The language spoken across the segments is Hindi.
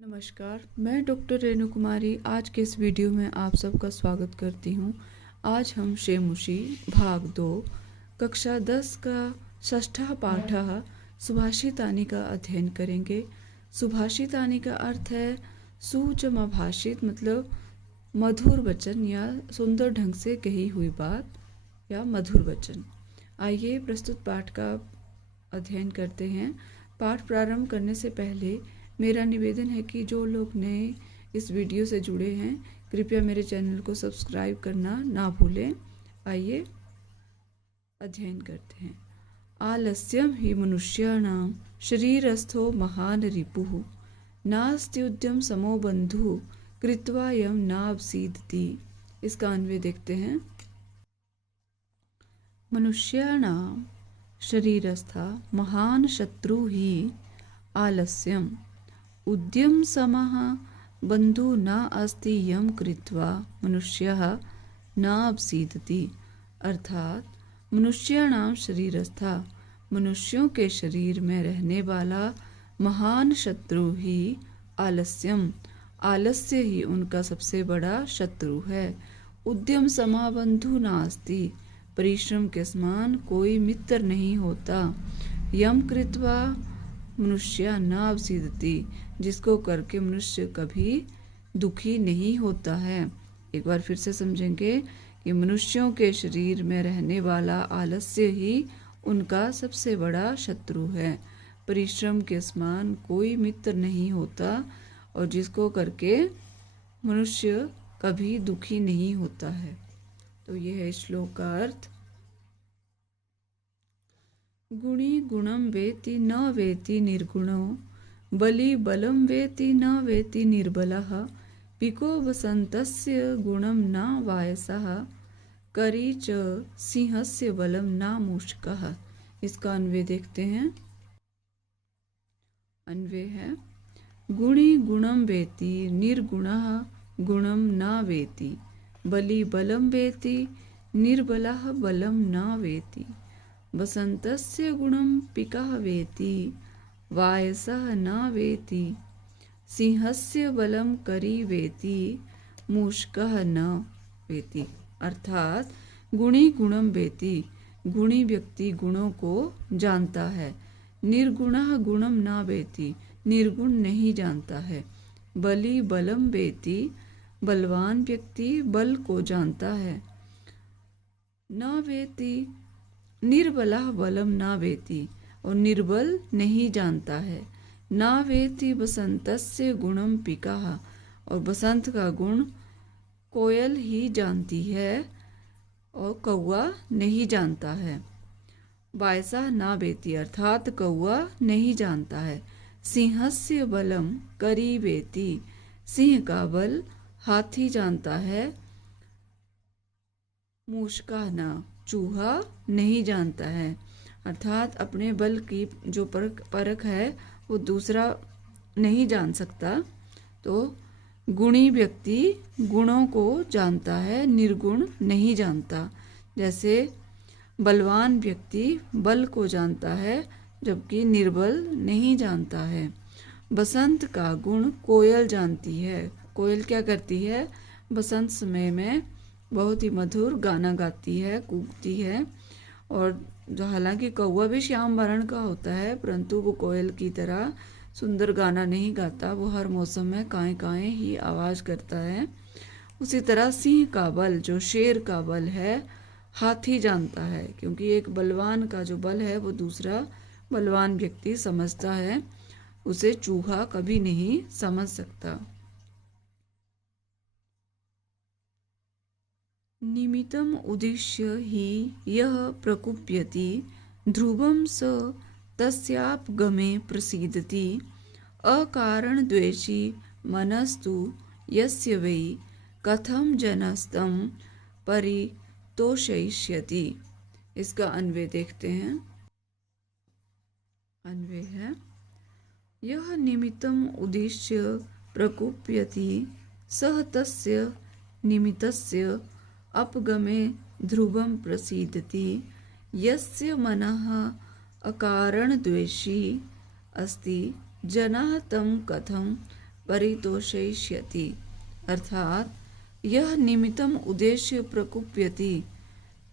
नमस्कार, मैं डॉक्टर रेणु कुमारी आज के इस वीडियो में आप सबका स्वागत करती हूँ। आज हम शेमुषी भाग 2 कक्षा 10 का षष्ठः पाठः सुभाषितानि का अध्ययन करेंगे। सुभाषितानि का अर्थ है सुचमभाषित, मतलब मधुर वचन या सुंदर ढंग से कही हुई बात या मधुर वचन। आइए प्रस्तुत पाठ का अध्ययन करते हैं। पाठ प्रारंभ करने से पहले मेरा निवेदन है कि जो लोग नए इस वीडियो से जुड़े हैं, कृपया मेरे चैनल को सब्सक्राइब करना ना भूलें। आइए अध्ययन करते हैं। आलस्यम ही मनुष्याणां शरीरस्थो महान रिपुः नास्त्युद्यम समो बंधु कृत्वा यम नावसीदति। इसका अन्वय देखते हैं। मनुष्याणां शरीरस्था महान शत्रु ही आलस्यम उद्यम समः बंधु न अस्ति यम कृत्वा मनुष्यः न अवसीदति। अर्थात मनुष्याणाम शरीरस्था, मनुष्यों के शरीर में रहने वाला महान शत्रु ही आलस्यम, आलस्य ही उनका सबसे बड़ा शत्रु है। उद्यम समा बंधु नास्ति, परिश्रम के समान कोई मित्र नहीं होता। यम कृत्वा मनुष्य न अवसीदति, जिसको करके मनुष्य कभी दुखी नहीं होता है। एक बार फिर से समझेंगे कि मनुष्यों के शरीर में रहने वाला आलस्य ही उनका सबसे बड़ा शत्रु है। परिश्रम के समान कोई मित्र नहीं होता और जिसको करके मनुष्य कभी दुखी नहीं होता है। तो ये है श्लोक का अर्थ। गुणी गुणम वेति न वेति निर्गुणो बलि बलम वेति न वेति निर्बलः पिको वसन्तस्य गुणम न वायसः करी च सिंहस्य बलम न मूषकः। इसका अन्वय देखते हैं। अन्वय है गुणी गुणम वेति निर्गुणः गुणम न वेति बलि बलम वेति निर्बलः बलम न वेति वसन्तस्य गुणं पिकः वेति वायसः न वेति सिंहस्य बलम करी वेति मूषकः न वेति। अर्थात गुणी गुणम वेति, गुणी व्यक्ति गुणों को जानता है। निर्गुणः गुणम न वेति, निर्गुण नहीं जानता है। बलि बलम वेति, बलवान व्यक्ति बल को जानता है। न वेति निर्बलः बलम न वेति, और निर्बल नहीं जानता है। न वेति बसंतस्य गुणम पिकाः, और बसंत का गुण कोयल ही जानती है और कौवा नहीं जानता है। वायसा न वेति, अर्थात कौवा नहीं जानता है। सिंहस्य बलम करी वेति, सिंह का बल हाथी जानता है। मूषका न, चूहा नहीं जानता है। अर्थात अपने बल की जो परख है वो दूसरा नहीं जान सकता। तो गुणी व्यक्ति गुणों को जानता है, निर्गुण नहीं जानता। जैसे बलवान व्यक्ति बल को जानता है जबकि निर्बल नहीं जानता है। बसंत का गुण कोयल जानती है। कोयल क्या करती है? बसंत समय में बहुत ही मधुर गाना गाती है, कूकती है। और जो हालांकि कौवा भी श्याम वर्ण का होता है, परंतु वो कोयल की तरह सुंदर गाना नहीं गाता। वो हर मौसम में काएं काएं ही आवाज़ करता है। उसी तरह सिंह का बल, जो शेर का बल है, हाथी जानता है, क्योंकि एक बलवान का जो बल है वो दूसरा बलवान व्यक्ति समझता है, उसे चूहा कभी नहीं समझ सकता। निमित्तम उद्दिश्य ही यह प्रकुप्यति ध्रुवं स तस्यापगमे प्रसीदति अकारण द्वेषी मनस्तु यस्य वै कथम जनस्तं परितोषयिष्यति। इसका अन्वय देखते हैं। अन्वय है यह निमित्तम उद्दिश्य प्रकुप्यति सह तस्य निमित्तस्य अपगमे ध्रुवं प्रसीदति यस्य मनः अकारण द्वेषी अस्ति जनाः तं कथं परितोषयिष्यति, अर्थात यह निमित्तम उद्देश्य प्रकुप्यति।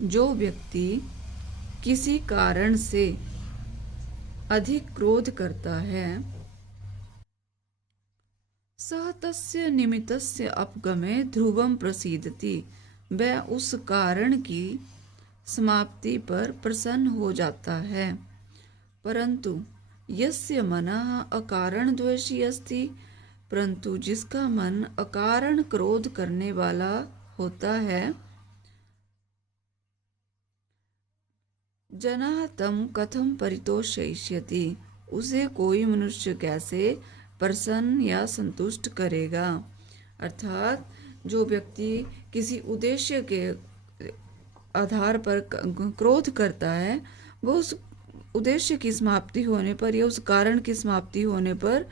जो व्यक्ति किसी कारण से अधिक क्रोध करता है, सह तस्य निमित्तस्य अपगमे ध्रुवम प्रसीदति, वह उस कारण की समाप्ति पर प्रसन्न हो जाता है। परंतु यस्य मनः अकारण द्वेषी अस्ति, परंतु जिसका मन अकारण क्रोध करने वाला होता है, जनाः तं कथम परितोषयिष्यति, उसे कोई मनुष्य कैसे प्रसन्न या संतुष्ट करेगा। अर्थात जो व्यक्ति किसी उद्देश्य के आधार पर क्रोध करता है, वो उस उद्देश्य की समाप्ति होने पर या उस कारण की समाप्ति होने पर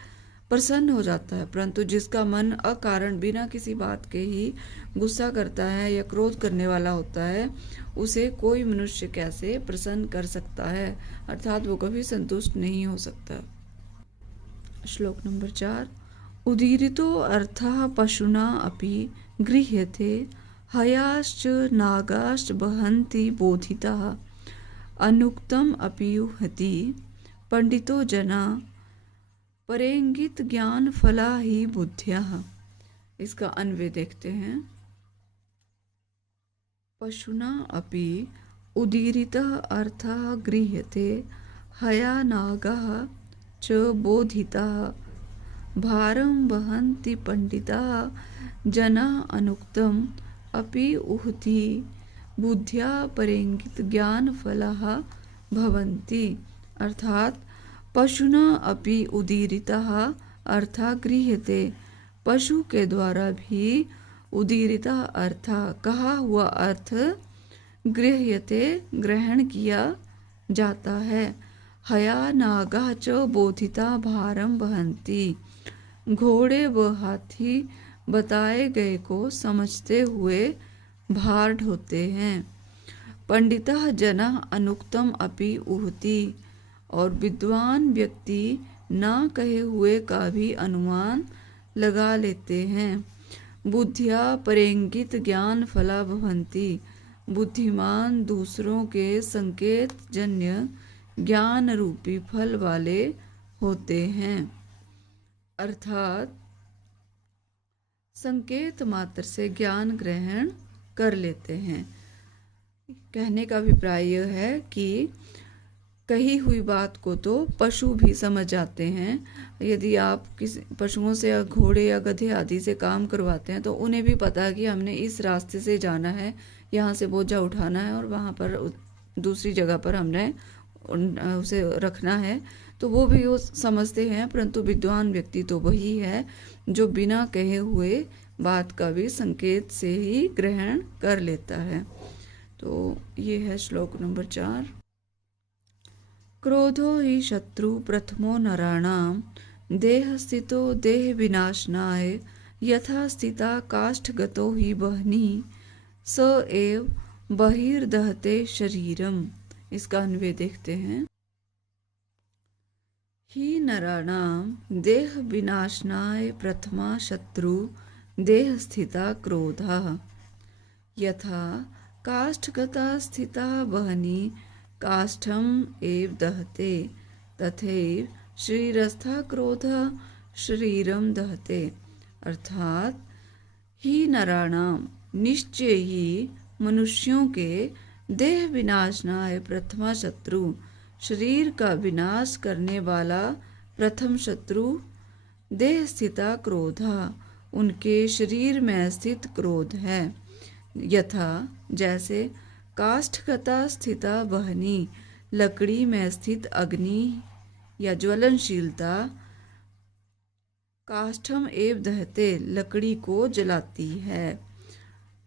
प्रसन्न हो जाता है। परंतु जिसका मन अकारण बिना किसी बात के ही गुस्सा करता है या क्रोध करने वाला होता है, उसे कोई मनुष्य कैसे प्रसन्न कर सकता है, अर्थात वो कभी संतुष्ट नहीं हो सकता। श्लोक नंबर 4। उदीरितो अर्थः पशुना अपि गृह्यते, हयाश्च नागाश्च वहन्ति बोधितः, अनुक्तम अपि उहति, पंडितो जना परेंगित ज्ञान फला ही बुद्ध्याः। इसका अन्वय देखते हैं। पशुना अपि उदीरितः अर्थः गृह्यते, हया नागाः च बोधिताः, भारं वहन्ति पंडिताः जनाः, अनुक्तम अपि उहति, बुद्ध्या परेंगित ज्ञान फलाः भवन्ति। अर्थात पशुना अपि उदीरितः अर्थः गृह्यते, पशु के द्वारा भी उदीरितः अर्थः कहा हुआ अर्थ गृह्यते ग्रहण किया जाता है। हया नागाः च बोधिता भारम वहन्ति, घोड़े व हाथी बताए गए को समझते हुए भार ढोते हैं। पंडितः जनः अनुक्तम अपि उहति, और विद्वान व्यक्ति ना कहे हुए का भी अनुमान लगा लेते हैं। बुद्धिया परेंगित ज्ञान फला भवन्ति, बुद्धिमान दूसरों के संकेत जन्य ज्ञान रूपी फल वाले होते हैं। अर्थात संकेत मात्र से ज्ञान ग्रहण कर लेते हैं। कहने का अभिप्राय यह है कि कही हुई बात को तो पशु भी समझ जाते हैं। यदि आप किसी पशुओं से या घोड़े या गधे आदि से काम करवाते हैं तो उन्हें भी पता है कि हमने इस रास्ते से जाना है, यहाँ से बोझा उठाना है और वहाँ पर दूसरी जगह पर हमने उसे रखना है, तो वो भी वो समझते हैं। परंतु विद्वान व्यक्ति तो वही है जो बिना कहे हुए बात का भी संकेत से ही ग्रहण कर लेता है। तो ये है श्लोक नंबर 4। क्रोधो हि शत्रु प्रथमो नराणाम, देह स्थितो देह विनाशनाय, यथा स्थिता काष्ठगतो हि वह्नि, स एव बहिर्दहते शरीरम। इसका अन्वय देखते हैं। ही नराणाम देह विनाशनाय प्रथमा शत्रु देह स्थिता क्रोधः, यथा काष्ठगता स्थिता वह्नि काष्ठम एव दहते, तथैव शरीरस्था क्रोधः शरीरम दहते। अर्थात ही नराणाम निश्चय ही मनुष्यों के देह विनाशनाय प्रथमा शत्रु, शरीर का विनाश करने वाला प्रथम शत्रु, देह स्थिता क्रोधा, उनके शरीर में स्थित क्रोध है। यथा जैसे काष्ठगता स्थिता वह्नि, लकड़ी में स्थित अग्नि या ज्वलनशीलता, काष्ठम एव दहते, लकड़ी को जलाती है।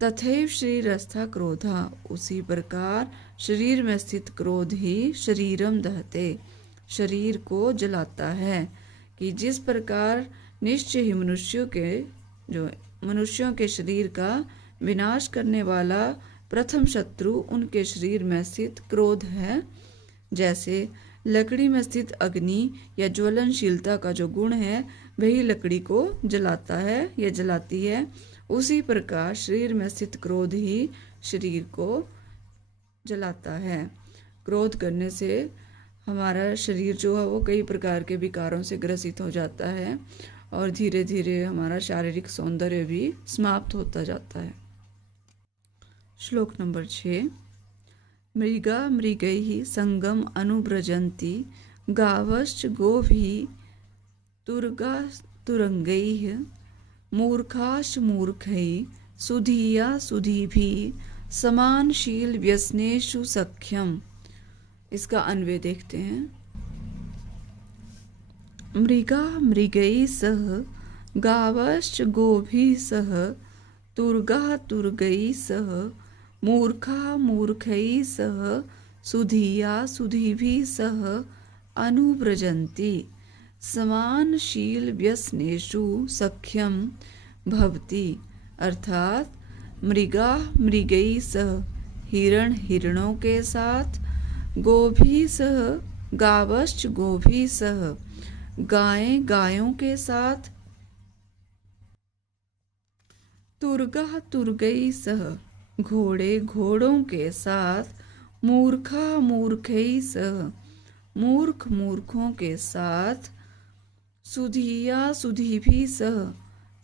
तथैव शरीरस्था क्रोधा, उसी प्रकार शरीर में स्थित क्रोध ही शरीरम दहते, शरीर को जलाता है। कि जिस प्रकार निश्चय ही मनुष्यों के शरीर का विनाश करने वाला प्रथम शत्रु उनके शरीर में स्थित क्रोध है, जैसे लकड़ी में स्थित अग्नि या ज्वलनशीलता का जो गुण है वही लकड़ी को जलाता है या जलाती है, उसी प्रकार शरीर में स्थित क्रोध ही शरीर को जलाता है। क्रोध करने से हमारा शरीर जो है वो कई प्रकार के विकारों से ग्रसित हो जाता है और धीरे धीरे हमारा शारीरिक सौंदर्य भी समाप्त होता जाता है। श्लोक नंबर 6। मृगा मृगैः संगम अनुव्रजन्ति गावश्च गोभिः तुरगा तुरंगैः मूर्खाश्च मूर्खैः सुधिया सुधीभिः समानशील व्यसनेषु सख्यम। इसका अन्वय देखते हैं। मृगा मृगैः सह गावश्च गोभिः सह तुर्गा तुर्गैः सह मूर्खा मूर्खैः सह सुधिया सुधीभिः सह अनुव्रजन्ति समानशील व्यसनेषु सख्यम भवति। अर्थात मृगा मृगैः सह हिरण हिरणों के साथ, गोभी सह गावश्च गोभी सह गायें गायों के साथ, तुर्गा तुर्गई सह घोड़े घोड़ों के साथ, मूर्खा मूर्खई सह मूर्ख मूर्खों के साथ, सुधिया सुधीभी सह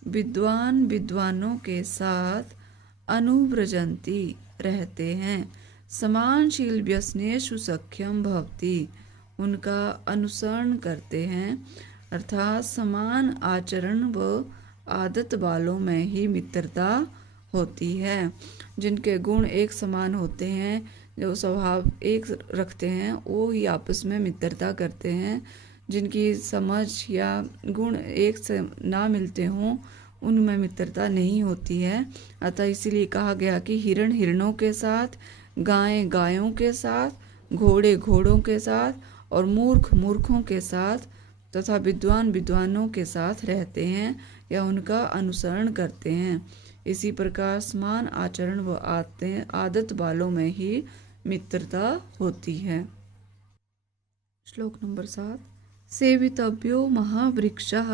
विद्वान विद्वानों के साथ, अनुव्रजन्ति रहते हैं, समानशील व्यसनेषु सख्यम भवति उनका अनुसरण करते हैं। अर्थात समान आचरण व आदत वालों में ही मित्रता होती है। जिनके गुण एक समान होते हैं, जो स्वभाव एक रखते हैं, वो ही आपस में मित्रता करते हैं। जिनकी समझ या गुण एक से ना मिलते हों, उनमें मित्रता नहीं होती है। अतः इसीलिए कहा गया कि हिरण हिरणों के साथ, गायें गायों के साथ, घोड़े घोड़ों के साथ और मूर्ख मूर्खों के साथ तथा विद्वान विद्वानों के साथ रहते हैं या उनका अनुसरण करते हैं। इसी प्रकार समान आचरण व आदत वालों में ही मित्रता होती है। श्लोक नंबर 7। सेवितव्यो महावृक्षः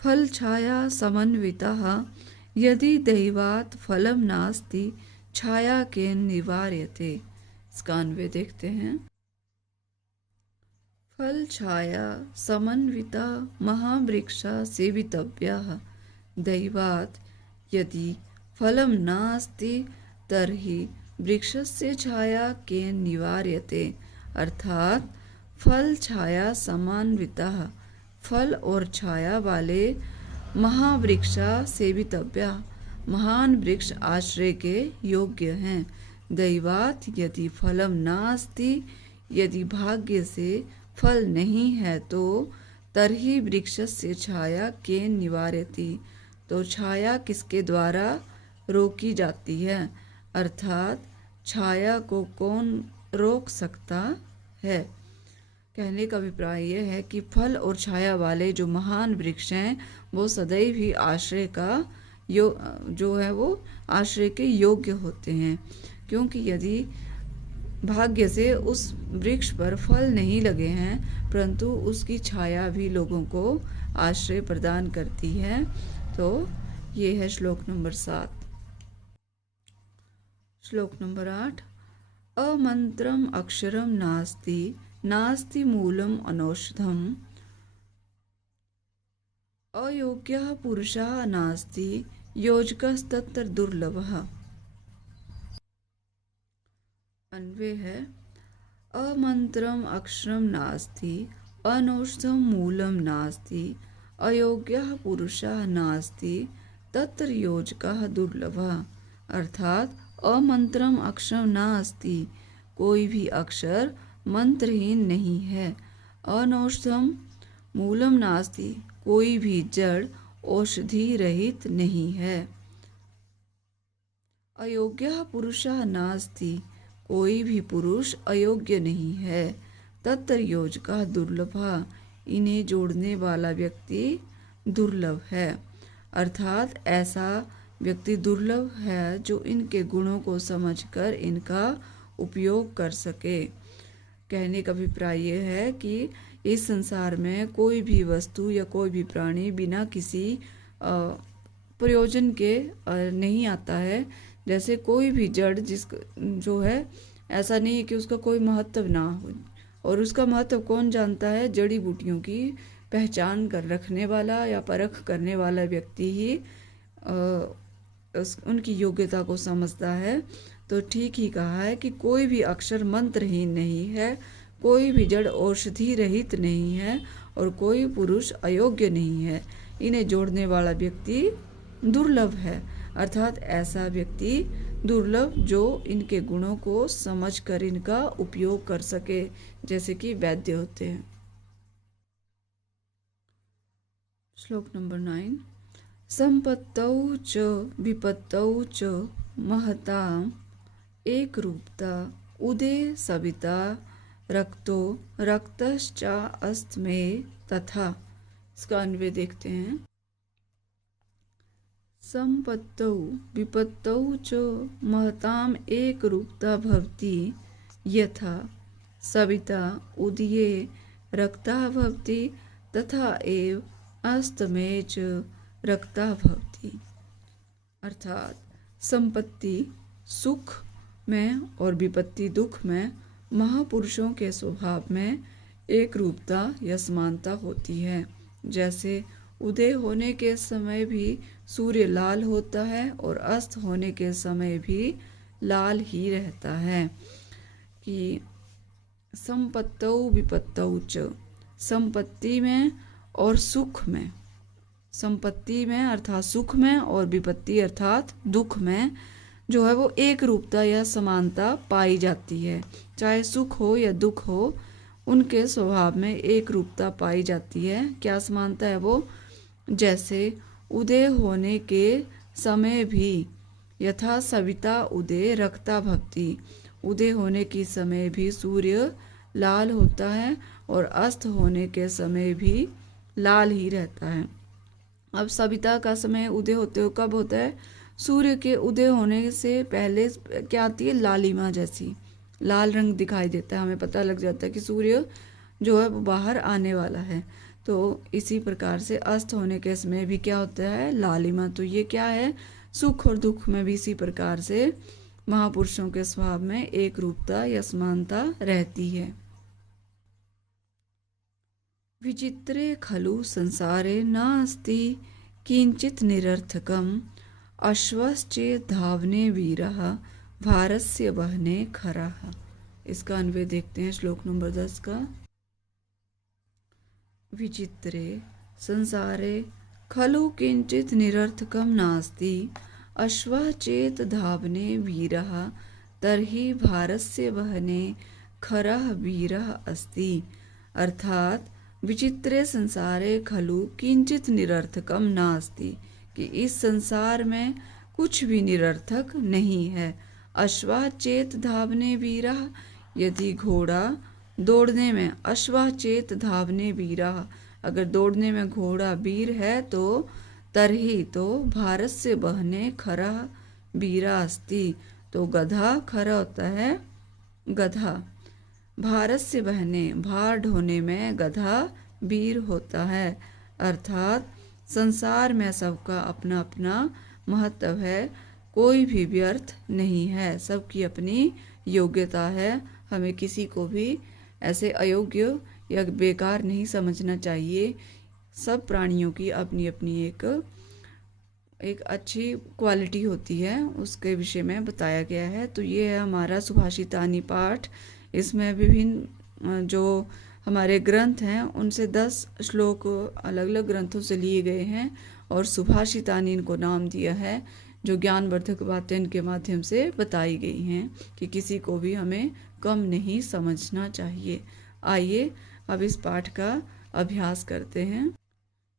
फलछाया समन्वितः यदि दैवात् फलं नास्ति छाया केन निवार्यते। इसका अन्वय देखते हैं। फल छाया समन्विता महावृक्षा सेवितव्यः दैवात् यदि फलं नास्ति तर्हि वृक्षस्य छाया केन निवार्यते। अर्थात फल छाया समन्वितः फल और छाया वाले महावृक्षा सेवितव्या महान वृक्ष आश्रय के योग्य हैं। दैवात यदि फलम नास्ति यदि भाग्य से फल नहीं है तो तरहि वृक्षस्य छाया केन निवार्यति तो छाया किसके द्वारा रोकी जाती है। अर्थात छाया को कौन रोक सकता है। कहने का अभिप्राय यह है कि फल और छाया वाले जो महान वृक्ष हैं वो सदैव ही आश्रय का जो है वो आश्रय के योग्य होते हैं। क्योंकि यदि भाग्य से उस वृक्ष पर फल नहीं लगे हैं परंतु उसकी छाया भी लोगों को आश्रय प्रदान करती है। तो ये है श्लोक नंबर 7। श्लोक नंबर 8। अमंत्रम अक्षरम नास्ति नास्ति मूलम अनौषधम अयोग्यः पुरुषः नास्ति योजकस्तत्र दुर्लभः। अन्वय है अमंत्रम अक्षरम नास्ति अनौषधम मूलम नास्ति अयोग्यः पुरुषः नास्ति तत्र योजकः दुर्लभः। अर्थात अमंत्रम अक्षरम नास्ति कोई भी अक्षर मंत्रहीन नहीं है। अनौषधम मूलम नास्ति कोई भी जड़ औषधि रहित नहीं है। अयोग्यः पुरुषः नास्ति कोई भी पुरुष अयोग्य नहीं है। तत्र योजकः दुर्लभः इन्हें जोड़ने वाला व्यक्ति दुर्लभ है। अर्थात ऐसा व्यक्ति दुर्लभ है जो इनके गुणों को समझकर इनका उपयोग कर सके। कहने का अभिप्राय यह है कि इस संसार में कोई भी वस्तु या कोई भी प्राणी बिना किसी प्रयोजन के नहीं आता है। जैसे कोई भी जड़ जो है, ऐसा नहीं है कि उसका कोई महत्व ना हो, और उसका महत्व कौन जानता है? जड़ी बूटियों की पहचान कर रखने वाला या परख करने वाला व्यक्ति ही उनकी योग्यता को समझता है। तो ठीक ही कहा है कि कोई भी अक्षर मंत्रहीन नहीं है, कोई भी जड़ औषधि रहित नहीं है, और कोई पुरुष अयोग्य नहीं है। इन्हें जोड़ने वाला व्यक्ति दुर्लभ है, अर्थात ऐसा व्यक्ति दुर्लभ जो इनके गुणों को समझकर इनका उपयोग कर सके, जैसे कि वैद्य होते हैं। श्लोक नंबर 9। संपत्तौ च विपत्तौ च महताम् एक रूपता उदे सविता रक्तो रक्तश्चा अस्तमे तथा। इसका अन्वय देखते हैं। संपत्तौ विपत्तौ च महताम् एक रूपता भवति यथा सविता उदये रक्ता भवति तथा एव अस्तमे च रक्ता भवति। अर्थात संपत्ति सुख में और विपत्ति दुख में महापुरुषों के स्वभाव में एक रूपता या समानता होती है। जैसे उदय होने के समय भी सूर्य लाल होता है और अस्त होने के समय भी लाल ही रहता है। कि संपत्तौ विपत्तौ च, संपत्ति में और सुख में, संपत्ति में अर्थात सुख में और विपत्ति अर्थात दुख में जो है वो एक रूपता या समानता पाई जाती है। चाहे सुख हो या दुख हो, उनके स्वभाव में एक रूपता पाई जाती है। क्या समानता है वो? जैसे उदय होने के समय भी यथा सविता उदय रक्ता भवति, उदय होने के समय भी सूर्य लाल होता है और अस्त होने के समय भी लाल ही रहता है। अब सविता का समय उदय होते हुए कब होता है? सूर्य के उदय होने से पहले क्या आती है? लालिमा जैसी लाल रंग दिखाई देता है, हमें पता लग जाता है कि सूर्य जो है वो बाहर आने वाला है। तो इसी प्रकार से अस्त होने के समय भी क्या होता है? लालिमा। तो ये क्या है? सुख और दुख में भी इसी प्रकार से महापुरुषों के स्वभाव में एक रूपता या समानता रहती है। विचित्रे खलु संसारे नास्ति किंचित निरर्थकम् अश्वश्चेत् धावने वीरः भारस्य वहने खरः। इसका अन्वय देखते हैं श्लोक नंबर 10 का। विचित्रे संसारे खलु किंचित निरर्थकम् नास्ति अश्वः चेत् धावने वीरः तर्हि भारस्य वहने खरः वीरः अस्ति। अर्थात विचित्रे संसारे खलु किंचित निरर्थकम नास्ति, कि इस संसार में कुछ भी निरर्थक नहीं है। अश्वा चेत धावने वीरा, यदि घोड़ा दौड़ने में, अश्वा चेत धावने वीरा, अगर दौड़ने में घोड़ा वीर है तो तरही तो भारत से बहने खरा वीरा अस्ति, तो गधा खरा होता है गधा। भारत से बहने, भार ढोने में गधा वीर होता है। अर्थात संसार में सबका अपना अपना महत्व है, कोई भी व्यर्थ नहीं है, सबकी अपनी योग्यता है। हमें किसी को भी ऐसे अयोग्य या बेकार नहीं समझना चाहिए। सब प्राणियों की अपनी अपनी एक अच्छी क्वालिटी होती है, उसके विषय में बताया गया है। तो ये है हमारा सुभाषितानी पाठ। इसमें विभिन्न जो हमारे ग्रंथ हैं उनसे 10 श्लोक अलग अलग ग्रंथों से लिए गए हैं और सुभाषितानी इनको नाम दिया है, जो ज्ञानवर्धक बातें इनके माध्यम से बताई गई हैं कि किसी को भी हमें कम नहीं समझना चाहिए। आइए अब इस पाठ का अभ्यास करते हैं।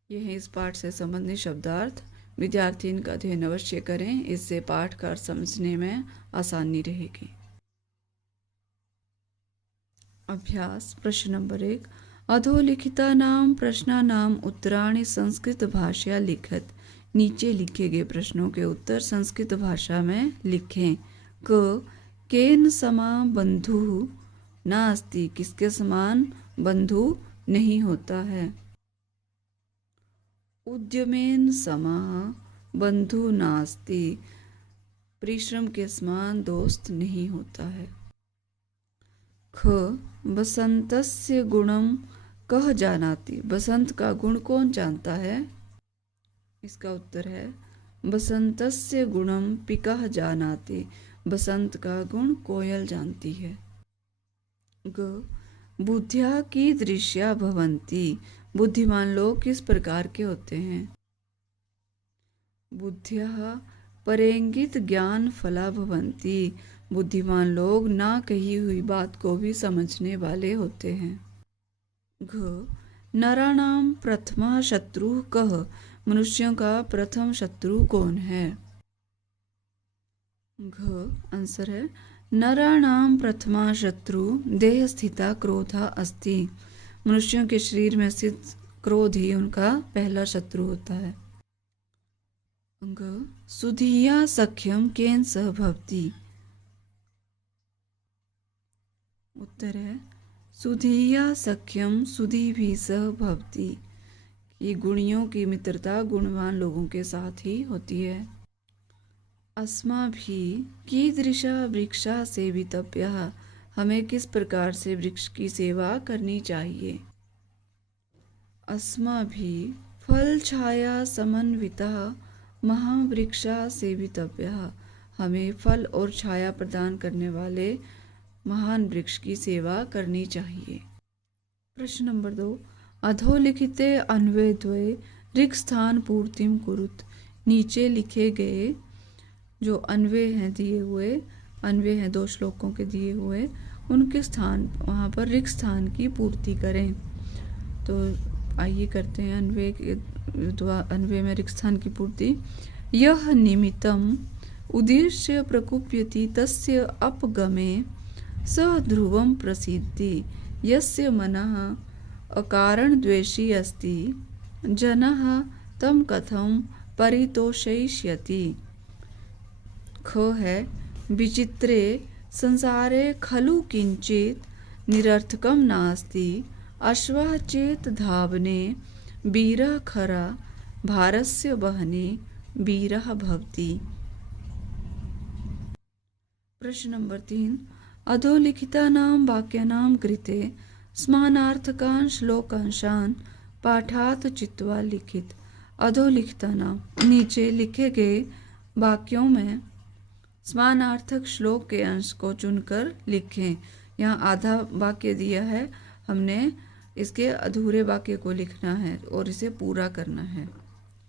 ये है इस पाठ से संबंधित शब्दार्थ। विद्यार्थी इनका अध्ययन अवश्य करें, इससे पाठ का अर्थ समझने में आसानी रहेगी। अभ्यास प्रश्न नंबर 1। अधोलिखितानां प्रश्नानां उत्तराणि संस्कृत भाषया लिखत। नीचे लिखे गए प्रश्नों के उत्तर संस्कृत भाषा में लिखें। क केन समा बंधु नास्ति, किसके समान बंधु नहीं होता है। उद्यमेन समः बंधु नास्ति, परिश्रम के समान दोस्त नहीं होता है। ख बसंतस्य गुणम कह जानाति, बसंत का गुण कौन जानता है? इसका उत्तर है बसंतस्य गुणम पिकः जानाति, बसंत का गुण कोयल जानती है। ग बुद्ध्या कीदृश्या भवन्ति, बुद्धिमान लोग किस प्रकार के होते हैं? बुद्ध्या परेंगित ज्ञान फला भवन्ति, बुद्धिमान लोग ना कही हुई बात को भी समझने वाले होते हैं। घ नराणाम प्रथमा शत्रु कह, मनुष्यों का प्रथम शत्रु कौन है? घ आंसर है नराणाम प्रथमा शत्रु देह स्थिता क्रोधा अस्ति, मनुष्यों के शरीर में स्थित क्रोध ही उनका पहला शत्रु होता है। सुधिया सख्यम केन सह भवति, उत्तर है सुधिया सख्यम सुधि भी सह भवति, ये गुणियों की मित्रता गुणवान लोगों के साथ ही होती है। अस्माभिः कीदृशा वृक्षा सेवितव्यः, हमें किस प्रकार से वृक्ष की सेवा करनी चाहिए? अस्माभिः फल छाया समन्वितः महावृक्षा सेवितव्यः, हमें फल और छाया प्रदान करने वाले महान वृक्ष की सेवा करनी चाहिए। प्रश्न नंबर 2, अधोलिखिते अन्वयद्वये ऋक्स्थान पूर्तिम कुरुत, नीचे लिखे गए जो अन्वय हैं दिए हुए, अन्वय हैं 2 श्लोकों के दिए हुए, उनके स्थान वहाँ पर ऋक् स्थान की पूर्ति करें। तो आइए करते हैं अन्वय में ऋक् स्थान की पूर्ति। यह निमित्तम उद्देश्य प्रकुप्यति तस्य अपगमे स ध्रुवं प्रसीदति, यस्य मनः अकारण द्वेषी अस्ति जनः तं कथं परितोषयिष्यति। ख है विचित्रे संसारे खलु किंचित निरर्थकं नास्ति, अश्वः चेत धावने वीरः खरा भारस्य वहने वीरः भवति। प्रश्न नंबर 3, अधोलिखितानां वाक्यानां कृते समानार्थकान् श्लोकांशान् पाठात् चित्वा लिखित। अधोलिखितानां नीचे लिखे गए वाक्यों में समानार्थक श्लोक के अंश को चुनकर लिखें। यहाँ आधा वाक्य दिया है, हमने इसके अधूरे वाक्य को लिखना है और इसे पूरा करना है।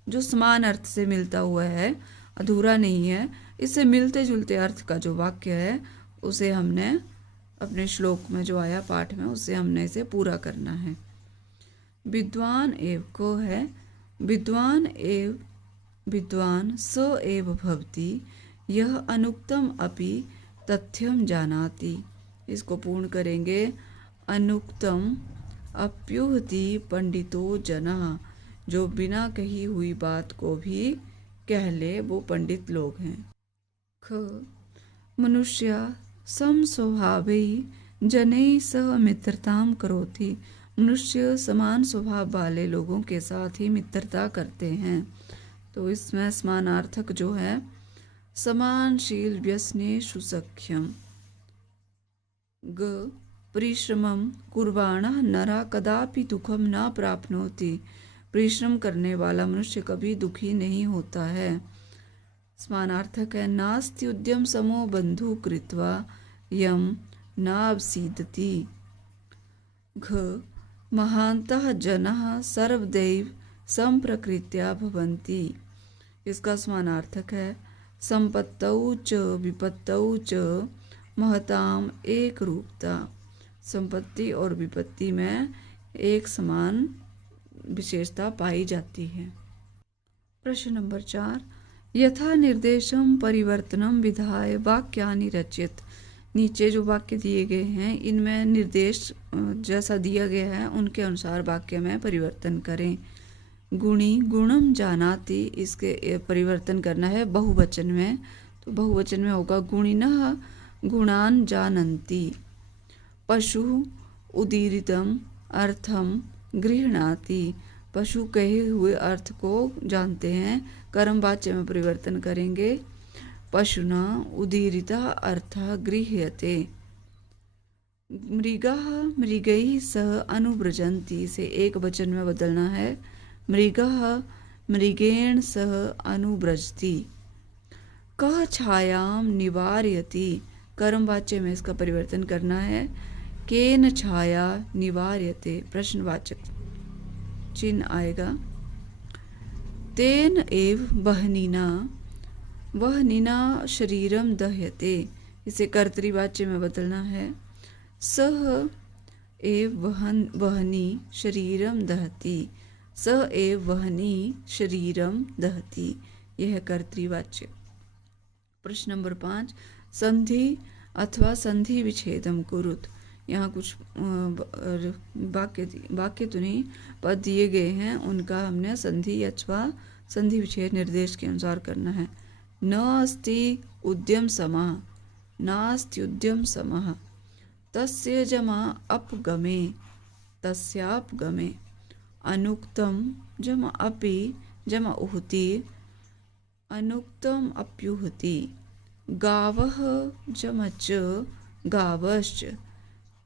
जो समान अर्थ से मिलता हुआ है, अधूरा नहीं है, इससे मिलते जुलते अर्थ का जो वाक्य है उसे हमने अपने श्लोक में जो आया पाठ में, उससे हमने इसे पूरा करना है। विद्वान एव को है विद्वान एव विद्वान स एव भवति, यह अनुक्तम अपि तथ्यम जानाति। इसको पूर्ण करेंगे। अनुक्तम अप्युहति पंडितो जनः, जो बिना कही हुई बात को भी कह ले वो पंडित लोग हैं। ख मनुष्य समस्वभावै जनैः सह मित्रतां करोति, मनुष्य समान स्वभाव वाले लोगों के साथ ही मित्रता करते हैं। तो इसमें समानार्थक जो है समानशील व्यसनेषु सख्यम। ग परिश्रमं कुर्वाणः नरः कदापि दुखम न प्राप्नोति, परिश्रम करने वाला मनुष्य कभी दुखी नहीं होता है। समानार्थक है नास्ति उद्यम समो बंधु कृत्वा यम नावसीदति। घ महान्तः जनः सर्वदैव संप्रकृत्या भवन्ति, इसका समानार्थक है संपत्तौ च विपत्तौ च महताम एक रूपता, संपत्ति और विपत्ति में एक समान विशेषता पाई जाती है। प्रश्न नंबर 4, यथा निर्देशम परिवर्तनम विधाय वाक्यानि रचयत। नीचे जो वाक्य दिए गए हैं इनमें निर्देश जैसा दिया गया है उनके अनुसार वाक्य में परिवर्तन करें। गुणी गुणम जानाति, इसके परिवर्तन करना है बहुवचन में, तो बहुवचन में होगा गुणिनः गुणान जानन्ति। पशु उदीरितम अर्थम गृह्णाति, पशु कहे हुए अर्थ को जानते हैं। कर्म वाच्य में परिवर्तन करेंगे। पशुना उदीरितः अर्थः गृह्यते। मृगाः मृगैः सह अनुव्रजन्ति से एक वचन में बदलना है। मृगः मृगेण सह अनुव्रजति। कः छायां निवारयति, कर्म वाच्य में इसका परिवर्तन करना है। केन छाया निवार्यते, प्रश्नवाचक चिन्ह आएगा। तेन एव वह्निना, वह्निना शरीरम दह्यते, इसे कर्तृवाच्य में बदलना है। सह एव वह्नि शरीरम दहति, सह एव वह्नि शरीरम दहति, यह कर्तृवाच्य। प्रश्न नंबर 5, संधि अथवा संधि विच्छेदम कुरुत। यहाँ कुछ वाक्य तो नहीं, पद दिए गए हैं, उनका हमने संधि अथवा संधि विच्छेद निर्देश के अनुसार करना है। न अस्ति उद्यम समः, नास्ति उद्यम समः। तस्य जमा अपगमे, तस्यापगमे। अनुक्तम जमा अपि जमा उहति, अनुक्तम अप्युहति। गावः जमा च गावश्च।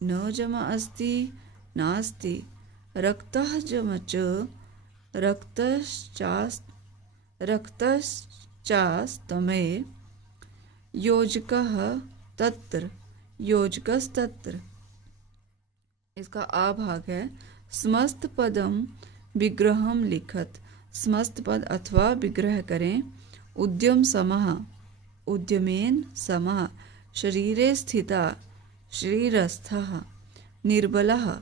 न जमा अस्ति नास्ति। रक्तः जमा च रक्तश्चास्तमे। योजकः तत्र, योजकस्तत्र। इसका आ भाग है। समस्त पदम विग्रहम लिखत, समस्त पद अथवा विग्रह करें। उद्यम समः, उद्यमेन समः। शरीरे स्थिता, शरीरस्थः। निर्बलः,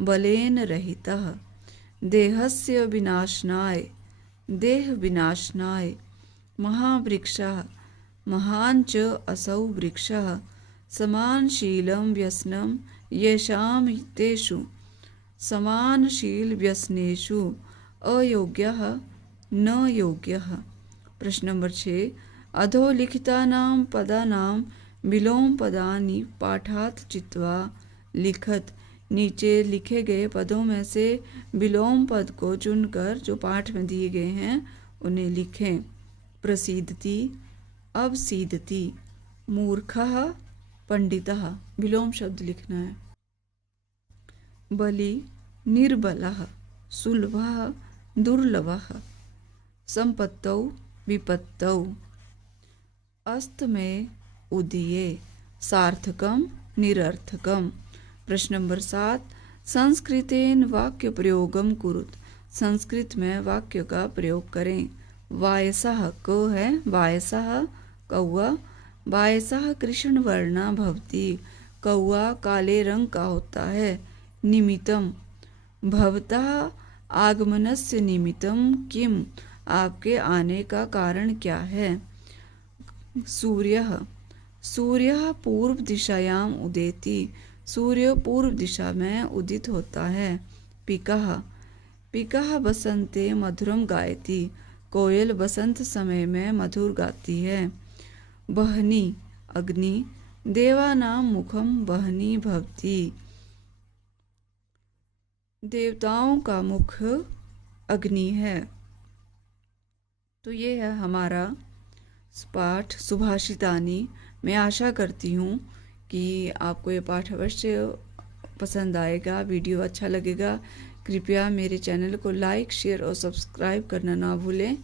बलेन रहितः। देहस्य विनाशनाय, देह विनाशनाय। महावृक्षः, महान् च असौ वृक्षः। समानशीलं व्यसनं येषां तेषु, समानशील व्यसनेषु। अयोग्यः न योग्यः। प्रश्न नंबर 6, अधोलिखितानां पदानां विलोम पदानि पाठात् चित्वा लिखत। नीचे लिखे गए पदों में से विलोम पद को चुनकर जो पाठ में दिए गए हैं उन्हें लिखें। प्रसीदति, अवसीदति। मूर्खः, पंडितः, विलोम शब्द लिखना है। बलि, निर्बलः। सुलभः, दुर्लभः। संपत्तौ, विपत्तौ। अस्त में उदये। सार्थकम, निरर्थकम। प्रश्न नंबर 7, संस्कृतेन वाक्य प्रयोगम कुरुत। संस्कृत में वाक्य का प्रयोग करें। वायसः, को है वायसः कौआ। वायसः कृष्ण वर्णा भवति, कौआ काले रंग का होता है। निमित्तम, भवतः आगमनस्य निमित्तम किम, आपके आने का कारण क्या है। सूर्यः, सूर्यः पूर्व दिशायाम उदेति, सूर्य पूर्व दिशा में उदित होता है। पिकः, पिकः बसंते मधुरम गायति, कोयल बसंत समय में मधुर गाती है। वह्नि, अग्नि। देवानां मुखम वह्नि भवति, देवताओं का मुख अग्नि है। तो ये है हमारा पाठ सुभाषितानि। मैं आशा करती हूँ कि आपको ये पाठ अवश्य पसंद आएगा, वीडियो अच्छा लगेगा। कृपया मेरे चैनल को लाइक, शेयर और सब्सक्राइब करना ना भूलें।